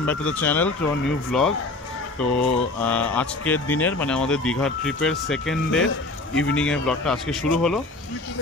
Welcome back to the channel to a new blog. তো আজকের দিনের মানে আমাদের দীঘা ট্রিপের সেকেন্ড ডে ইভিনিংয়ের ব্লগটা আজকে শুরু হলো।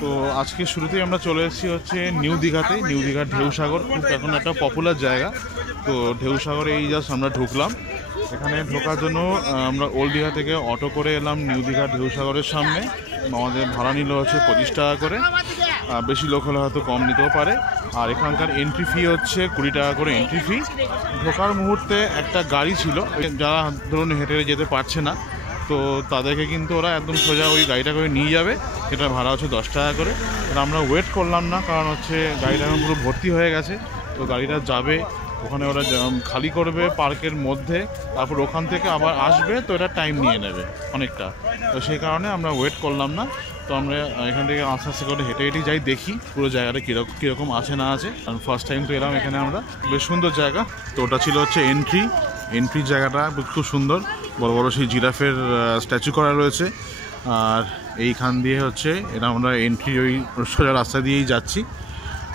তো আজকে শুরুতেই আমরা চলে এসেছি হচ্ছে নিউ দীঘাতে। নিউ দীঘার ঢেউসাগর খুব এখন একটা পপুলার জায়গা। তো ঢেউসাগরে এই জাস্ট আমরা ঢুকলাম। এখানে ঢোকার জন্য আমরা ওল্ড দীঘা থেকে অটো করে এলাম নিউ দীঘা ঢেউসাগরের সামনে। আমাদের ভাড়া নিল হচ্ছে 25 টাকা করে, বেশি লোক হলে হয়তো কম নিতেও পারে। আর এখানকার এন্ট্রি ফি হচ্ছে 20 টাকা করে এন্ট্রি ফি। ঢোকার মুহূর্তে একটা গাড়ি ছিল, যারা ধরুন হেঁটে যেতে পারছে না তো তাদেরকে কিন্তু ওরা একদম সোজা ওই গাড়িটা করে নিয়ে যাবে। সেটা ভাড়া হচ্ছে 10 টাকা করে। আমরা ওয়েট করলাম না, কারণ হচ্ছে গাড়িটা এখন পুরো ভর্তি হয়ে গেছে। তো গাড়িটা যাবে ওখানে, ওরা খালি করবে পার্কের মধ্যে, তারপর ওখান থেকে আবার আসবে। তো এটা টাইম নিয়ে নেবে অনেকটা। তো সেই কারণে আমরা ওয়েট করলাম না। তো আমরা এখান থেকে আস্তে আস্তে করে হেঁটে হেঁটে যাই, দেখি পুরো জায়গাটা কীরকম আছে না আছে। কারণ ফার্স্ট টাইম তো এলাম এখানে আমরা। বেশ সুন্দর জায়গা। তো ওটা ছিল হচ্ছে এন্ট্রি জায়গাটা খুব সুন্দর। বড় বড় সেই জিরাফের স্ট্যাচু করা রয়েছে। আর এইখান দিয়ে হচ্ছে এটা আমরা এন্ট্রি ওই সোজা রাস্তা দিয়েই যাচ্ছি।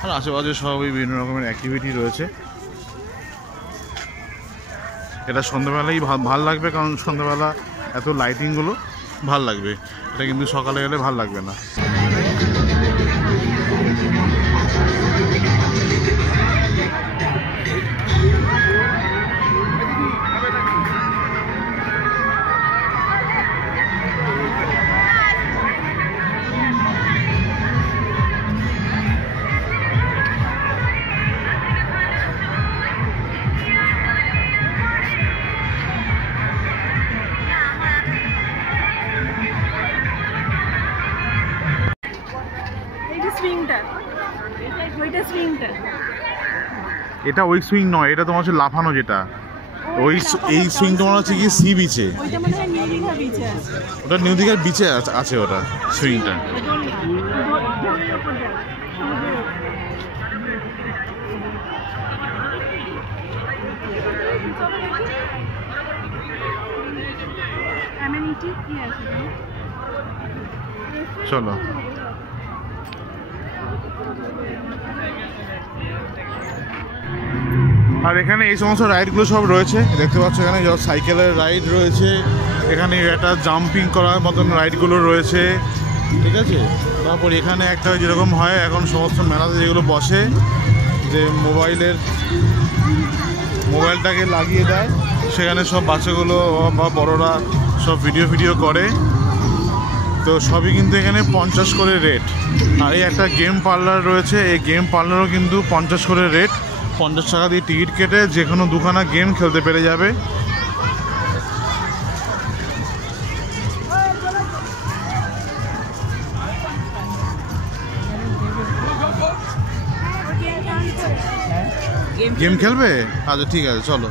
আর আশেপাশে সব ওই বিভিন্ন রকমের অ্যাক্টিভিটি রয়েছে। এটা সন্ধ্যাবেলাই ভাল লাগবে, কারণ সন্ধ্যাবেলা এত লাইটিংগুলো ভাল লাগবে। এটা কিন্তু সকালে গেলে ভাল লাগবে না। এটা ওই সুইং নয়, এটা তোমার হচ্ছে লাফানো যেটা। এই সুইং তোমার হচ্ছে কি সি বিচে, ওটা নিউ দীঘার বিচে আছে ওটা সুইংটা। চলো। আর এখানে এই সমস্ত রাইডগুলো সব রয়েছে, দেখতে পাচ্ছ। এখানে সাইকেলের রাইড রয়েছে, এখানে একটা জাম্পিং করার মতন রাইডগুলো রয়েছে, ঠিক আছে। তারপর এখানে একটা যেরকম হয় এখন সমস্ত মেলাতে যেগুলো বসে, যে মোবাইলটাকে লাগিয়ে দেয়, সেখানে সব বাচ্চাগুলো বা বড়রা সব ভিডিও করে। তো সবই কিন্তু এখানে 50 করে রেট। আর এই একটা গেম পার্লার রয়েছে, এই গেম পার্লারও কিন্তু 50 করে রেট। 50 টাকা দিয়ে টিকিট কেটে যে কোনো দুখানা গেম খেলতে পেরে যাবে। গেম খেলবে? আচ্ছা ঠিক আছে, চলো।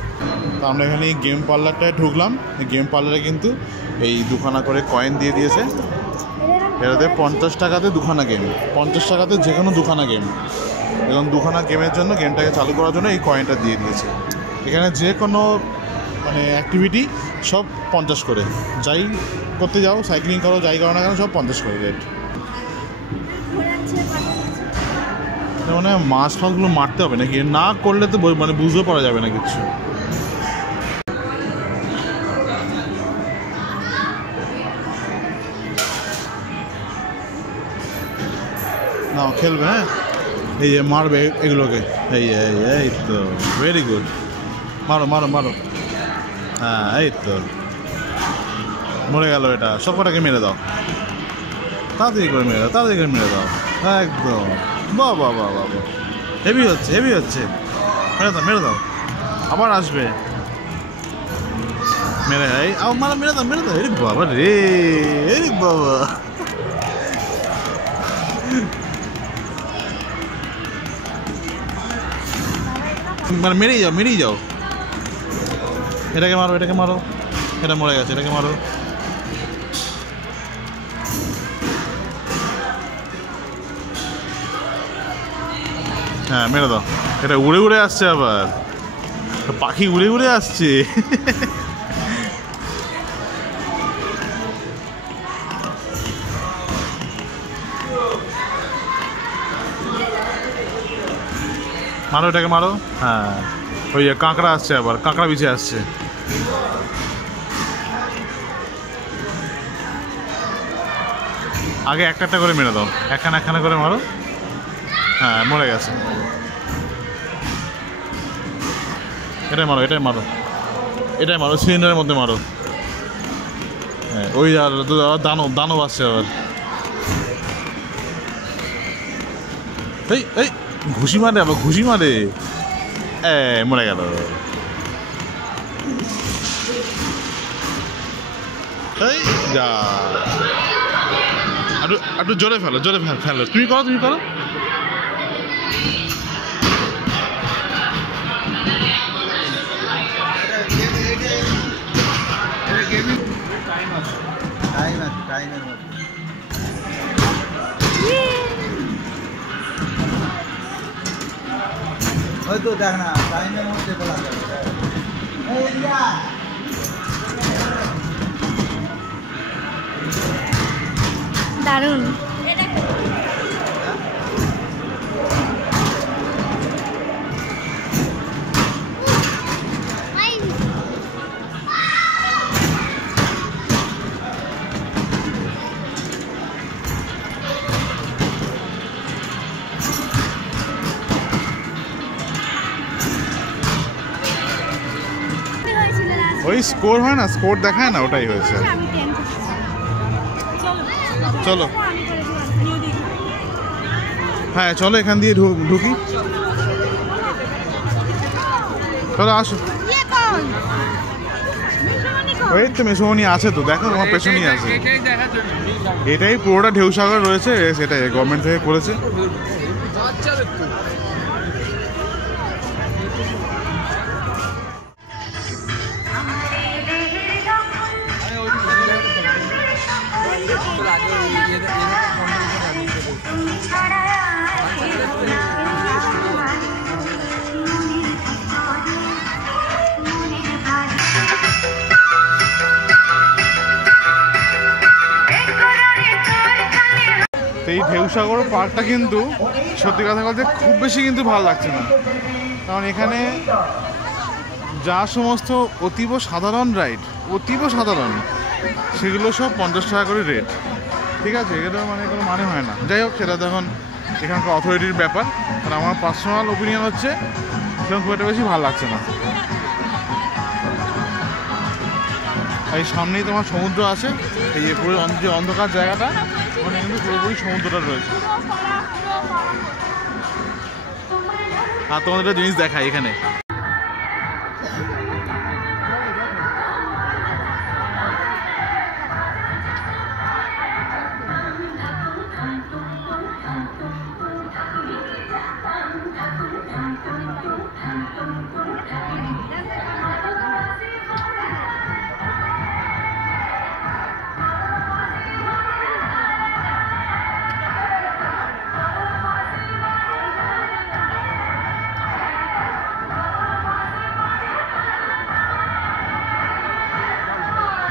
তো আমরা এখানে এই গেম পার্লারটায় ঢুকলাম। এই গেম পার্লারে কিন্তু এই দুখানা করে কয়েন দিয়ে দিয়েছে। এটাতে 50 টাকাতে দুখানা গেম, 50 টাকাতে যে কোনো দুখানা গেম। এবং দুখানা গেমের জন্য, গেমটাকে চালু করার জন্য এই কয়েনটা দিয়ে দিয়েছে। এখানে যে কোনো মানে অ্যাক্টিভিটি সব 50 করে। যাই করতে যাও, সাইক্লিং করো, যাই করো না কেন, সব 50 করে রেট। মানে মাছ ফাছগুলো মারতে হবে নাকি? না করলে তো মানে বুঝতে পারা যাবে না কিচ্ছু। না খেলবে, হ্যাঁ এই যে মারবে এগুলোকে। এই তো ভেরি গুড, মারো মারো মারো। হ্যাঁ এই তো মরে গেল। এটা সব কটাকে মেরে দাও, তাড়াতাড়ি করে মেরে দাও, তাড়াতাড়ি করে মেরে দাও একদম। বাহ বাহ বাহ বাহ, হেভি হচ্ছে হেভি হচ্ছে। মেরে দাও আবার আসবে। মেরে মেরে দাও। এরে বাবা রে, এরে বাবা। মানে মেরেই যাও। এটাকে মারো, এটা মরে গেছে, এটাকে মারো। হ্যাঁ মেরে দাও। এটা উড়ে আসছে, আবার পাখি উড়ে আসছে। মারো এটাকে মারো। হ্যাঁ ওই কাঁকড়া আসছে, আবার কাঁকড়া বিছে আসছে। আগে একটা একটা করে মেরে দাও, একখানা একখানা করে মারো। হ্যাঁ মরে গেছে। এটাই মারো, এটাই মারো, এটাই মারো, সিলিন্ডারের মধ্যে মারো। হ্যাঁ ওই আর দানব দানব আসছে আবার। এই এই ঘুষি মারে, আবার ঘুষি মারে। মরে গেল। এই যা, একটু জোরে ফেলো, জোরে ফেলো। তুমি করো, তুমি করো। হয়তো দেখ না টাইমের মধ্যে বলা যাবে। দারুণ। ওই স্কোর হয় না, স্কোর দেখায় না, ওটাই হয়েছে। চলো হ্যাঁ চলো, এখান দিয়ে ঢুকি। চলো আসো। ওই তো মেসমনি আছে তো, দেখো তোমার পেছনেই আছে। এটাই পুরোটা ঢেউসাগর রয়েছে, সেটাই গভর্নমেন্ট থেকে করেছে। এই ঢেউসাগর পার্কটা কিন্তু সত্যি কথা বলতে খুব বেশি কিন্তু ভালো লাগছে না, কারণ এখানে যা সমস্ত অতীব সাধারণ রাইড, অতীব সাধারণ, সেগুলো সব 50 টাকা করে রেট। ঠিক আছে, এগুলো মানে কোনো মানে হয় না। যাই হোক, সেটা তখন এখানকার অথরিটির ব্যাপার। আর আমার পার্সোনাল ওপিনিয়ন হচ্ছে সেরকম খুব একটা বেশি ভালো লাগছে না। এই সামনেই তোমার সমুদ্র আছে, এই যে পুরো যে অন্ধকার জায়গাটা, ওখানে কিন্তু পুরোপুরি সমুদ্রটা রয়েছে। আর তোমাদের একটা জিনিস দেখাই এখানে,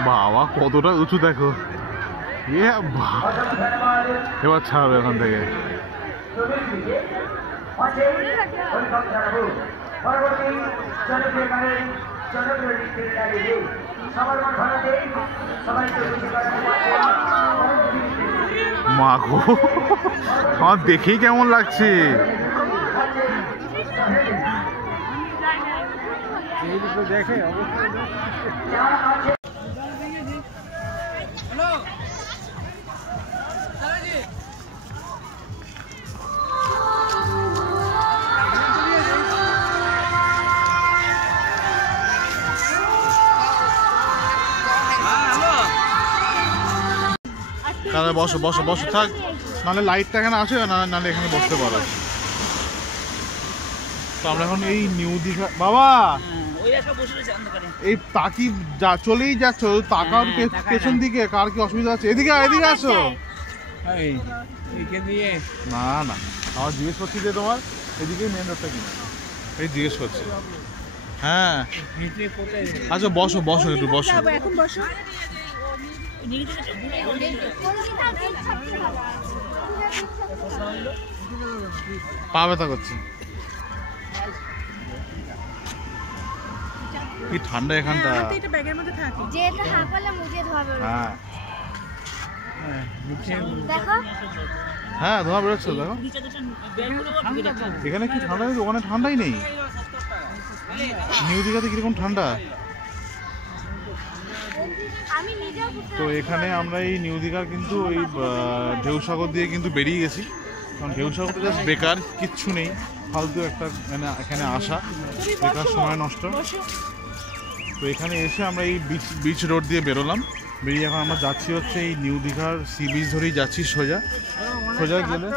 বাবা কতটা উঁচু দেখো। এবার ছাড়বে এখান থেকে। মা গো, আমার দেখেই কেমন লাগছে। দেখে তাহলে বসো বসো বসো, থাক, নাহলে লাইটটা এখানে আসে, নাহলে এখানে বসতে পারো। তো আমরা এখন এই নিউ দীঘা, বাবা এই তাকি চলেই যাচ্ছ, তাকার পেছন দিকে কার কি অসুবিধা আছে? এদিকে এদিকে আসো। না না, আমার জিজ্ঞেস করছি যে তোমার এদিকেই মেন রোডটা কিনা, এই জিজ্ঞেস করছি। হ্যাঁ আচ্ছা বসো বসো, একটু বসো। পা ব্যথা করছে। কি ঠান্ডা এখানটা। এটা ব্যাগের মধ্যে থাকে। যে এটা হাঁপালে মুখে ধোয়া বেরোবে। হ্যাঁ দেখো হ্যাঁ ধোঁয়া বেরোচ্ছে দেখো। এখানে কি ঠান্ডা নেই, ওখানে ঠান্ডাই নেই। নিউ দীঘাতে কিরকম ঠান্ডা। আমি নিজেও তো এখানে আমরা এই নিউ দীঘার কিন্তু ওই ঢেউসাগর দিয়ে কিন্তু বেরিয়ে গেছি, কারণ ঢেউসাগর জাস্ট বেকার, কিচ্ছু নেই, ফালতু একটা মানে এখানে আসা বেকার, সময় নষ্ট। তো এখানে এসে আমরা এই বিচ রোড দিয়ে বেরোলাম, বেরিয়ে এখন আমরা যাচ্ছি হচ্ছে এই নিউ দীঘার সি বিচ ধরেই যাচ্ছি সোজা গেলে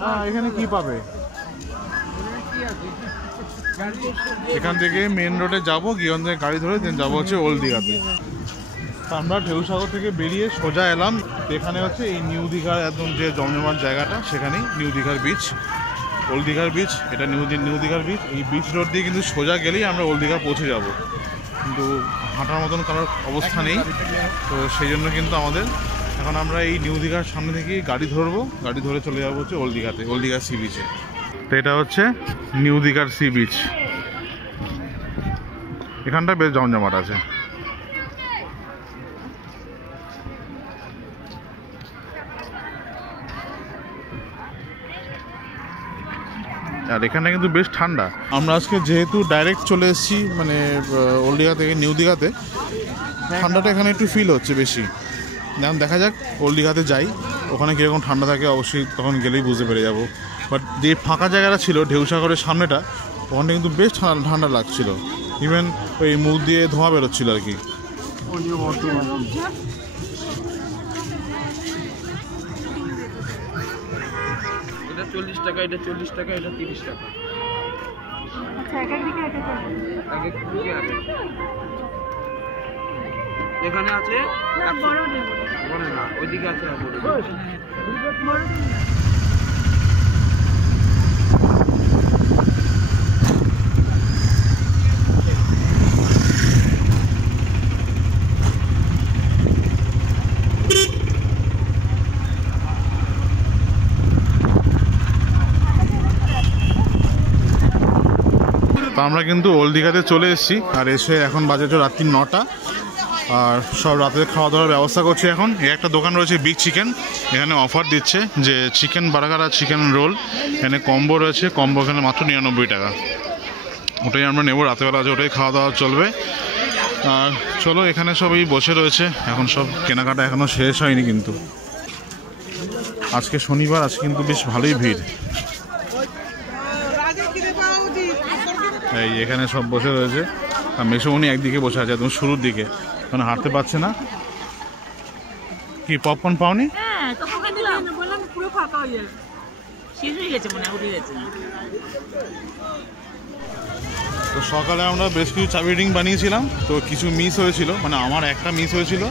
হ্যাঁ এখানে কি পাবে। এখান থেকে মেন রোডে যাবো, গিয়ে থেকে গাড়ি ধরে দেন যাবো হচ্ছে ওল্ড দীঘাতে। আমরা ঢেউসাগর থেকে বেরিয়ে সোজা এলাম, এখানে হচ্ছে এই নিউ দীঘার একদম যে জমজমাট জায়গাটা, সেখানেই নিউ দীঘার বিচ, ওল্ড দীঘার বিচ। এটা নিউ দীঘার বিচ। এই বিচ রোড দিয়ে কিন্তু সোজা গেলেই আমরা ওল্ড দীঘা পৌঁছে যাব, কিন্তু হাঁটার মতন কারোর অবস্থা নেই। তো সেই জন্য কিন্তু আমাদের এখন আমরা এই নিউ দীঘার সামনে থেকেই গাড়ি ধরবো, গাড়ি ধরে চলে যাবো হচ্ছে ওল্ড দীঘাতে, ওল্ড দীঘার সি বিচে। তো এটা হচ্ছে নিউ দীঘার সি বিচ, এখানটা বেশ জমজমাট আছে। আর এখানে কিন্তু বেশ ঠান্ডা। আমরা আজকে যেহেতু ডাইরেক্ট চলে এসেছি মানে ওল্ড দীঘা থেকে নিউ দীঘাতে, ঠান্ডাটা এখানে একটু ফিল হচ্ছে বেশি। যেমন দেখা যাক ওল্ড দীঘাতে যাই, ওখানে কীরকম ঠান্ডা থাকে অবশ্যই তখন গেলেই বুঝতে পেরে যাবো। বাট যে ফাঁকা জায়গাটা ছিল ঢেউসাগরের সামনেটা, ওখানে কিন্তু বেশ ঠান্ডা লাগছিল, ইভেন ওই মুখ দিয়ে ধোঁয়া বেরোচ্ছিল আর কি। এটা 40 টাকা, এটা 40 টাকা, এটা 30 টাকা। আচ্ছা এক এক দিকে এক এক রকম। আগে কি আছে? এখানে আছে বড় নেব। বড় না, ওইদিকে আছে বড়। বড় নেব। তো আমরা কিন্তু ওল্ড দীঘাতে চলে এসেছি, আর এসে এখন বাজে তো রাত্রি 9টা, আর সব রাতের খাওয়া দাওয়ার ব্যবস্থা করছি। এখন এই একটা দোকান রয়েছে বিগ চিকেন, এখানে অফার দিচ্ছে যে চিকেন বার্গার আর চিকেন রোল, এখানে কম্বো রয়েছে, কম্বো এখানে মাত্র 99 টাকা। ওটাই আমরা নেবো, রাতেরবেলা আছে ওটাই খাওয়া দাওয়া চলবে। আর চলো এখানে সবই বসে রয়েছে, এখন সব কেনাকাটা এখনও শেষ হয়নি কিন্তু। আজকে শনিবার, আজকে কিন্তু বেশ ভালোই ভিড়। এই এখানে সব বসে রয়েছে, আর মেসোমণি একদিকে বসে আছে একদম শুরুর দিকে, মানে হাঁটতে পারছে না। কি পপকর্ন পাওনি? হ্যাঁ তো ওখানে দিলাম, বললাম পুরো ফাঁকা হয়ে যাবে, শেষ হয়ে গেছে মনে হয়, উঠে গেছে। তো সকালে আমরা বেশ কিছু চাবি রিং বানিয়েছিলাম, তো কিছু মিস হয়েছিল, মানে আমার একটা মিস হয়েছিল,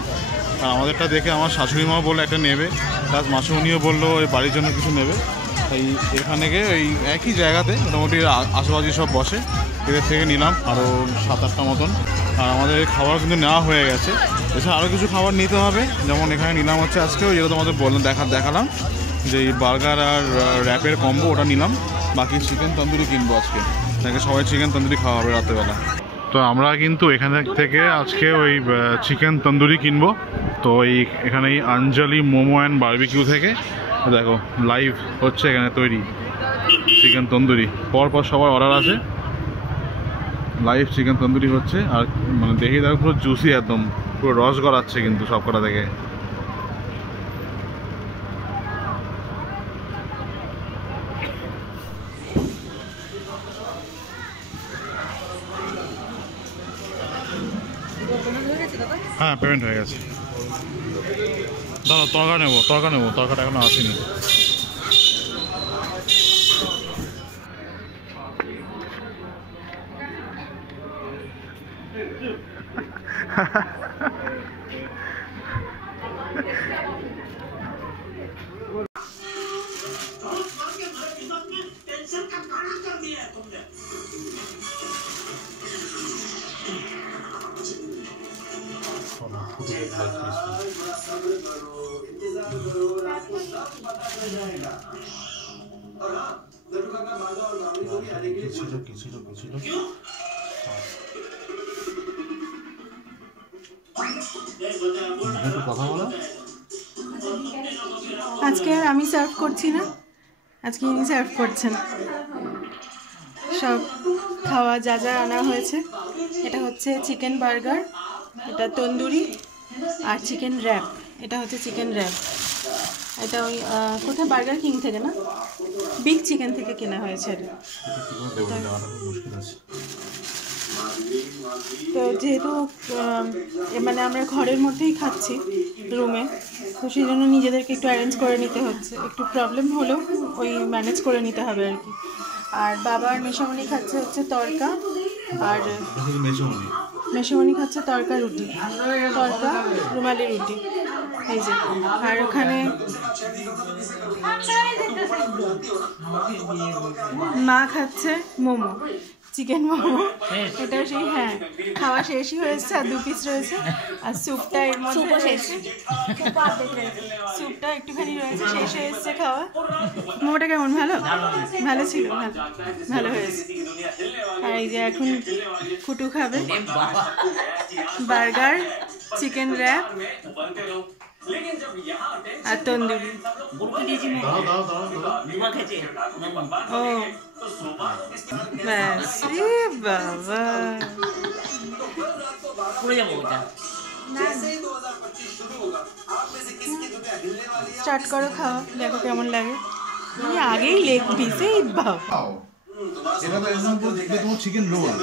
আর আমাদেরটা দেখে আমার শাশুড়ি মাও বললো একটা নেবে, প্লাস মাসুমনিও বললো ওই বাড়ির জন্য কিছু নেবে। তাই এখানে গিয়ে ওই একই জায়গাতে মোটামুটি আশেপাশে সব বসে, এদের থেকে নিলাম আরও 7-8টা মতন। আর আমাদের খাবার কিন্তু নেওয়া হয়ে গেছে, এছাড়া আরও কিছু খাবার নিতে হবে। যেমন এখানে নিলাম হচ্ছে আজকে ওই যেটা তোমাদের বললাম দেখালাম যে এই বার্গার আর র্যাপের কম্বো, ওটা নিলাম। বাকি চিকেন তন্দুরি কিনবো আজকে, তাকে সবাই চিকেন তন্দুরি খাওয়া হবে রাত্রেবেলা। তো আমরা কিন্তু এখানে থেকে আজকে ওই চিকেন তন্দুরি কিনবো। তো এখানে এই অঞ্জলি মোমো অ্যান্ড বারবিকিউ থেকে দেখো লাইভ হচ্ছে এখানে তৈরি চিকেন তন্দুরি, পরপর সবার অর্ডার আছে, লাইভ চিকেন তন্দুরি হচ্ছে। আর মানে দেখি দেখো পুরো জুসি, একদম পুরো রস গড়াচ্ছে কিন্তু সব কটা থেকে। হ্যাঁ পেমেন্ট হয়ে গেছে। দাঁড়াও তরকা নেবো, তরকাটা এখনো আসেনি। কথা বলো। আজকে আর আমি সার্ভ করছি না, আজকে ইনি সার্ভ করছেন। সব খাওয়া যা যা আনা হয়েছে, এটা হচ্ছে চিকেন বার্গার, এটা তন্দুরি, আর চিকেন র্যাপ, এটা হচ্ছে চিকেন র্যাপ। এটা ওই কোথায় বার্গার কিং থেকে না, বিগ চিকেন থেকে কেনা হয়েছে এটা। তো যেহেতু মানে আমরা ঘরের মধ্যেই খাচ্ছি রুমে, তো সেই জন্য নিজেদেরকে একটু অ্যারেঞ্জ করে নিতে হচ্ছে, একটু প্রবলেম হলেও ওই ম্যানেজ করে নিতে হবে আর কি। আর বাবা আর মেশামণি খাচ্ছে হচ্ছে তড়কা, আর মেশামণি খাচ্ছে তড়কা রুটি, তড়কা রুমালি রুটি, এই যে। আর ওখানে মা খাচ্ছে মোমো, চিকেন মোমো, এটাও সেই হ্যাঁ খাওয়া শেষই হয়েছে, আর 2 পিস রয়েছে, আর স্যুপটা এর মধ্যে রয়েছে, স্যুপটা একটুখানি রয়েছে, শেষ হয়ে এসছে খাওয়া। মোমোটা কেমন, ভালো ভালো ছিল, ভালো ভালো হয়েছে। আর এই যে এখন কুটু খাবে বার্গার, চিকেন র্যাপ আর তন্দুরি। ও ব্যাস, এ বাবা স্টার্ট করো খাওয়া, দেখো কেমন লাগে। আগেই লেগ পিস, এই বাবা। এটা তো এক্সাম্পল দেখবে তোমার চিকেন রোল।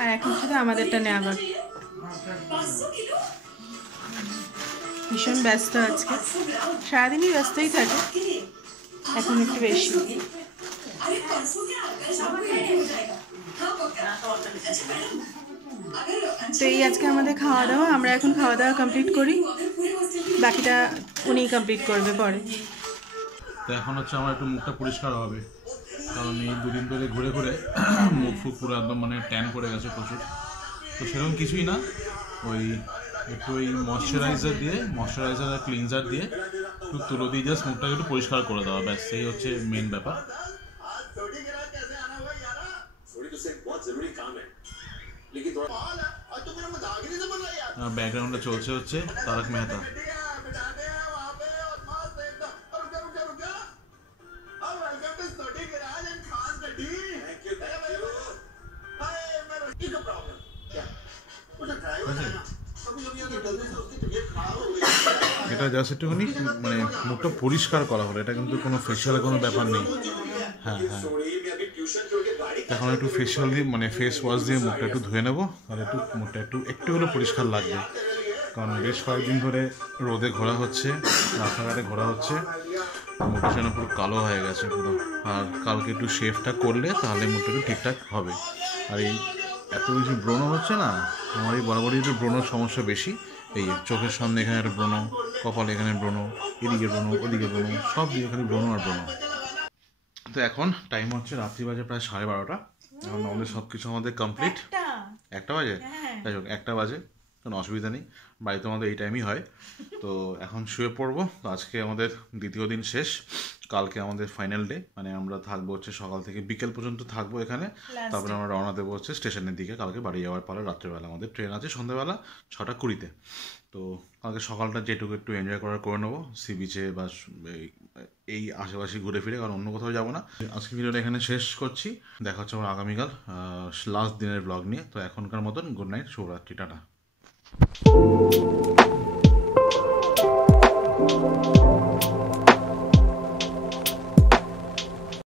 আর এখন শুধু আমাদেরটা নেওয়া বাকি। ভীষণ ব্যস্ত আজকে, সারাদিনই ব্যস্তই থাকে, এখন একটু বেশি। তো এই আজকে আমাদের খাওয়া দাওয়া, আমরা এখন খাওয়া দাওয়া কমপ্লিট করি, বাকিটা উনিই কমপ্লিট করবে পরে। তো এখন হচ্ছে আমার একটু মুখটা পরিষ্কার হবে, কারণ এই 2 দিন ধরে ঘুরে ঘুরে মুখ ফুক পুরো একদম মানে ট্যান পড়ে গেছে প্রচুর। তো সেরকম কিছুই না, ওই একটু ওই ময়শ্চারাইজার আর ক্লিনজার দিয়ে একটু তুলো দিয়ে জাস্ট মুখটাকে একটু পরিষ্কার করে দেওয়া, ব্যাস সেই হচ্ছে মেন ব্যাপার। ব্যাকগ্রাউন্ডে চলছে হচ্ছে তারক মেহতা। এটা জাস্ট একটুখানি মানে মুখটা পরিষ্কার করা হলো, এটা কিন্তু কোনো ফেশিয়ালের কোনো ব্যাপার নেই। হ্যাঁ হ্যাঁ, এখন একটু ফেশিয়াল দিয়ে মানে ফেস ওয়াশ দিয়ে মুখটা একটু ধুয়ে নেবো, আর একটু মুখটা একটু হলেও পরিষ্কার লাগবে, কারণ বেশ কয়েকদিন ধরে রোদে ঘোরা হচ্ছে, রাস্তাঘাটে ঘোরা হচ্ছে, মুখটা যেন পুরো কালো হয়ে গেছে পুরো। আর কালকে একটু শেভটা করলে তাহলে মুখটা একটু ঠিকঠাক হবে। আর এই এত বেশি ব্রণ হচ্ছে না, আমার এই বরাবরই একটু ব্রণের সমস্যা বেশি। এই চোখের সামনে এখানে একটা ব্রণ, কপালে এখানে ব্রণ, এদিকে ব্রণ, ওদিকে ব্রণ, সব দিয়ে এখানে ব্রণ আর ব্রণ। তো এখন টাইম হচ্ছে রাত্রি বাজে প্রায় 12:30। এখন আমাদের সব কিছু আমাদের কমপ্লিট। 1টা বাজে, যাই হোক 1টা বাজে, কোনো অসুবিধা নেই, বাড়িতে আমাদের এই টাইমই হয়। তো এখন শুয়ে পড়বো। তো আজকে আমাদের দ্বিতীয় দিন শেষ, কালকে আমাদের ফাইনাল ডে, মানে আমরা থাকবো হচ্ছে সকাল থেকে বিকেল পর্যন্ত থাকবো এখানে, তারপরে আমরা রওনা দেবো হচ্ছে স্টেশনের দিকে। কালকে বাড়ি যাওয়ার পরে রাত্রেবেলা আমাদের ট্রেন আছে সন্ধ্যাবেলা 6:20-তে। তো কালকে সকালটা যেটুকু একটু এনজয় করে নেবো সি বিচে বা এই আশেপাশে ঘুরে ফিরে, কারণ অন্য কোথাও যাবো না। আজকে ভিডিওটা এখানে শেষ করছি, দেখা হচ্ছে আমার আগামীকাল লাস্ট দিনের ব্লগ নিয়ে। তো এখনকার মতন গুড নাইট, শুভরাত্রি, টাটা।